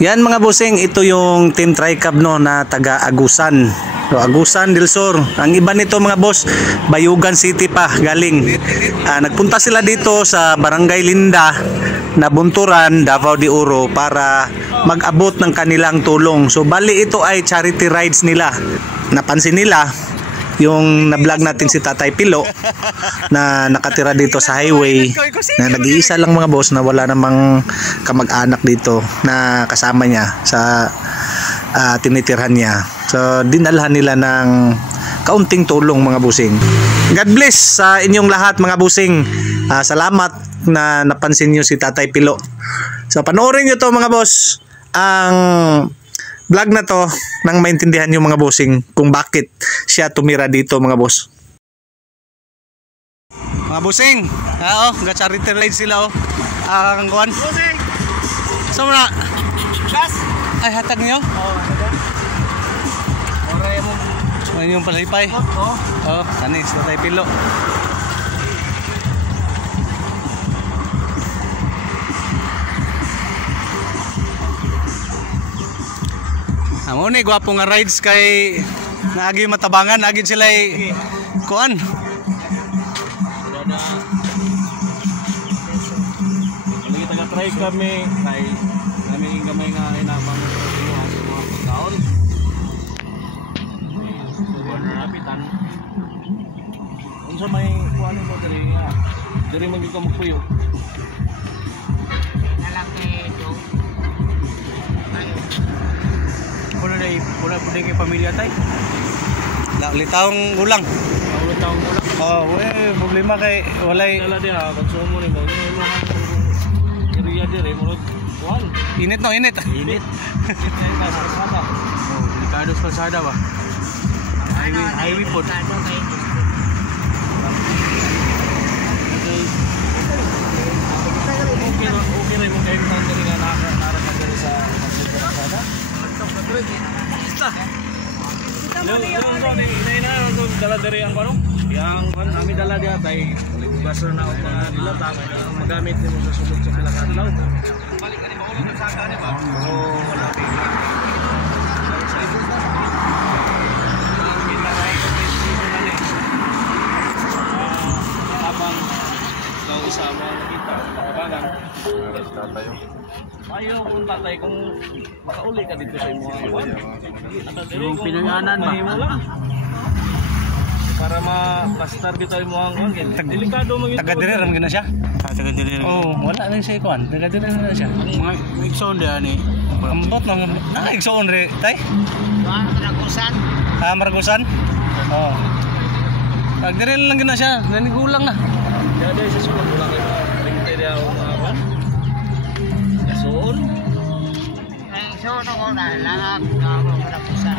Yan mga bossing, ito yung Team Tricab no na taga Agusan. So, Agusan del Sur. Ang iba nito mga boss, Bayugan City pa galing. Nagpunta sila dito sa Barangay Linda, Nabunturan, Davao de Oro para mag-abot ng kanilang tulong. So bali ito ay charity rides nila. Napansin nila yung na-vlog natin si Tatay Pilo na nakatira dito sa highway, na nag-iisa lang mga boss, na wala namang kamag-anak dito na kasama niya sa tinitirhan niya. So dinalhan nila ng kaunting tulong mga busing. God bless sa inyong lahat mga busing. Salamat na napansin niyo si Tatay Pilo. So panoorin niyo to mga boss, ang vlog na to, nang maintindihan yung mga bossing kung bakit siya tumira dito mga boss. Mga bossing, ga-charity ride sila ang kuan. Bossing! So muna? Gas! Ay, hatag niyo? Oo, hatag. Oray mo. Ano yung palipay? Oo, kanis, Tatay Pilo. Amo ni gwapo nga rides kay naagi matabangan, agid sila kuan. Lagi taga-try kami kay gamay nga inabang mga taon. Suwan na napitan. Unsa may kuan mo diri man gyud ka magpuyo. Nalaki do. Wala po din kay pamilya tay. Litawng ulang. Taong ulang. Problema kay walay Dala din konsumo ni mo. Area dire mo kuan. init no, init. Init. Delikado sa kalsada ba? Highway po. Okay rin mo kayo kung dali nga narakan dali sa kalsada. Yung dala dari ang ano? Yang kami dala dia tay bugas na og mga nila tama magamit nimo sa sulod sa pila ka adlaw. Balik ani maulog sa saka ani ba? Pero wala habang daw isa mo nakita kabagan tayo. Ayaw kung tatay kung makauli ka dito sa imo. Yung pinanganan ba? Para ma-pastar dito imo ang delikado mo Taga dire ram gina siya. taga dire. Wala nang siya kuan. Taga dire na siya. Mga igsoon dia ni. Ambot nang igsoon re tay. Maragusan. Maragusan. Taga dire lang gina siya. Nanigulang na. Dada sa sulod ulang ito. Ringte dia mga kuan. Soon. So ko na lang maragusan.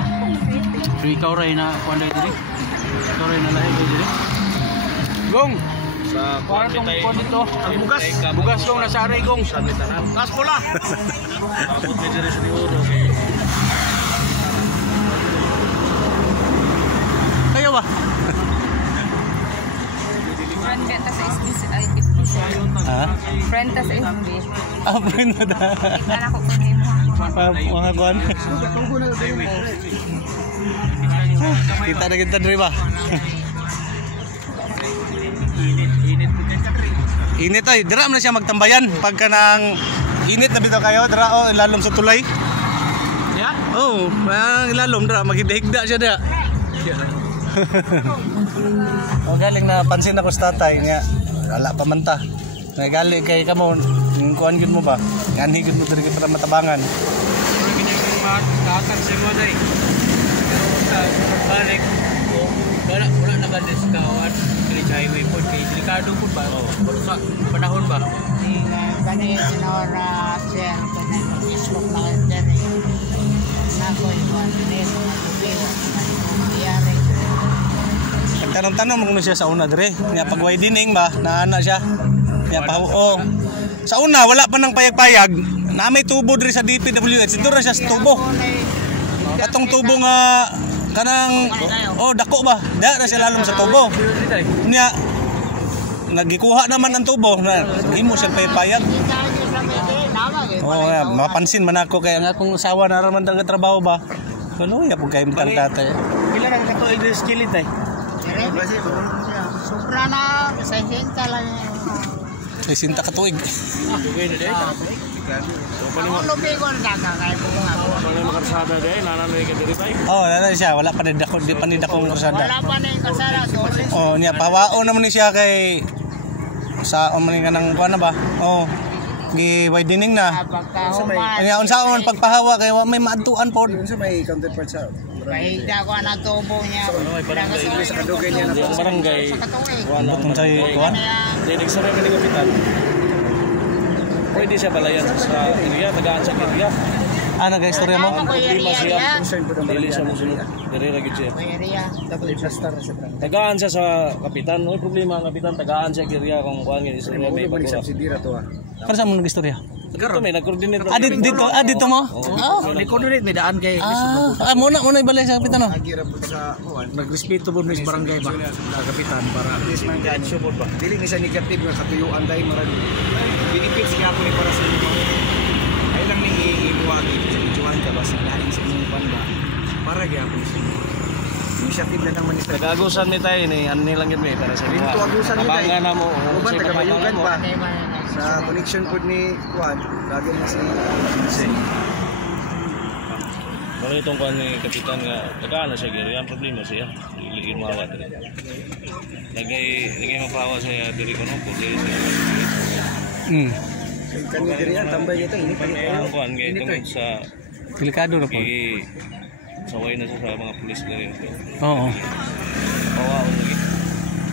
Ikaw ray na kuan dito ni. Ikaw ray na lahi dito. Gong sa kuan dito. Ang bugas gong nasa aray gong. Kas pula. Abot mi diri sa Oro. Kayo ba? Friend ta sa SB. Friend ta sa SB. Friend mo da. Ana ko kunin mo. Mga kuan. Kita na kita diri ba? Init ay, dira man siya magtambayan pagka nang init na bitaw kayo, dira ilalom sa tulay. Ya? Ilalom dira maghigda siya dira. Galing na pansin ako sa tatay niya. Wala pa man ta. Galing kay kamo, kuan gyud mo ba? Ganhi gyud mo diri para matabangan. Datang sa mo dai. Balik. Wala na ba sa kawan? Kini highway po kay delikado po ba? Pero sa panahon ba? Gani sinora siya kanin isok na din. Nako iwan din yari. Tanong-tanong mo siya sa una dire. Niya pagway dining ba, naana siya. Niya pa sa una wala pa nang payag-payag. Na may tubo dire sa DPWH. Dito ra siya sa tubo. Katong tubo nga kanang dako ba? Da ra siya lalom sa tubo. Niya nagikuha naman ang tubo na himo siya payag. Oo, mapansin man ako kaya nga kung usawa na raman talaga trabaho ba. Ano ya pug kay mitang tatay. Pila na katuig din sa kilid ay? Sobra na, sa hinta lang yung... Ay sinta katuig. Dugay na day. So Ang lubi ko ang daga, kaya po nga. Wala makarsada day, nananoy ka diri tay. Oh, nana siya, wala pa din ako, di pa din ako kursada. Wala pa na yung kasara. Oh, niya pawao naman ni siya kay sa man nga nang kuan na ba? Oh. Gi widening na. Pagkahuman. Anya unsaon pagpahawa kay wa may maadtuan pod. Unsa may counterpart sa Mahigda ko ang tubo niya. sa kadugay niya na Sa barangay. Sa katuig. Wala Kung sa kuan. Dinig sa rin ni kapitan. Pwede siya balayan sa area, tagaan sa area. Ano ga istorya mo? Problema siya. concern po ng Dili siya musunod. Diri ra gid siya. Area. double plaster sa brand. Tagaan siya sa kapitan. Oy problema ang kapitan, tagaan siya area kung kuan gyud istorya may Ulo ba ni pagkura. subsidira to ah. Para sa mo nag istorya? Dito may nag-coordinate. Dito mo? May coordinate may daan kay Muna ibalik sa kapitan no. Agira po sa kuan. nagrespeto po sa barangay ba sa kapitan para At least man kan support ba. Dili ni siya negative nga katuyuan dai marag. Benefits kaya po ni para sa inyo. Ay lang ni ibuwagi sa ijuan ka ba sa lain sa inyong pan ba. Para gyud po sa inyo. Initiative na naman ni sa nagagusan ni tayo ni ano lang yun may para sa Dito agusan ni tayo. Tabangan na mo. Ano ba tagabayugan pa? May man Sa connection po ni Juan, lagi na si Wala itong kuan ni kapitan nga tagaan na siya giri ang problema siya. Dili mawat. Lagay mapawa siya diri ko no pulis. kani diri yan tambay nito ini pa Ang kuan gay tungod sa Delikado na po. saway na siya sa mga pulis diri. Oo. Pawaon lagi.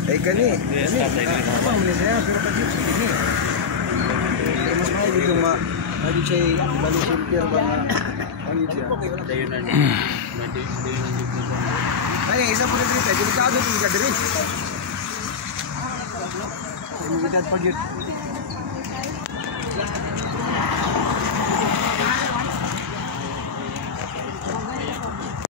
ay kani. Yes, tatay diri Apa mo. man siya pero pa dito sige. Mas may dito ma lagi siya balik filter ba nga ano siya. Dayon na. Ay isa po dito delikado din ka diri. Delikado pag yun.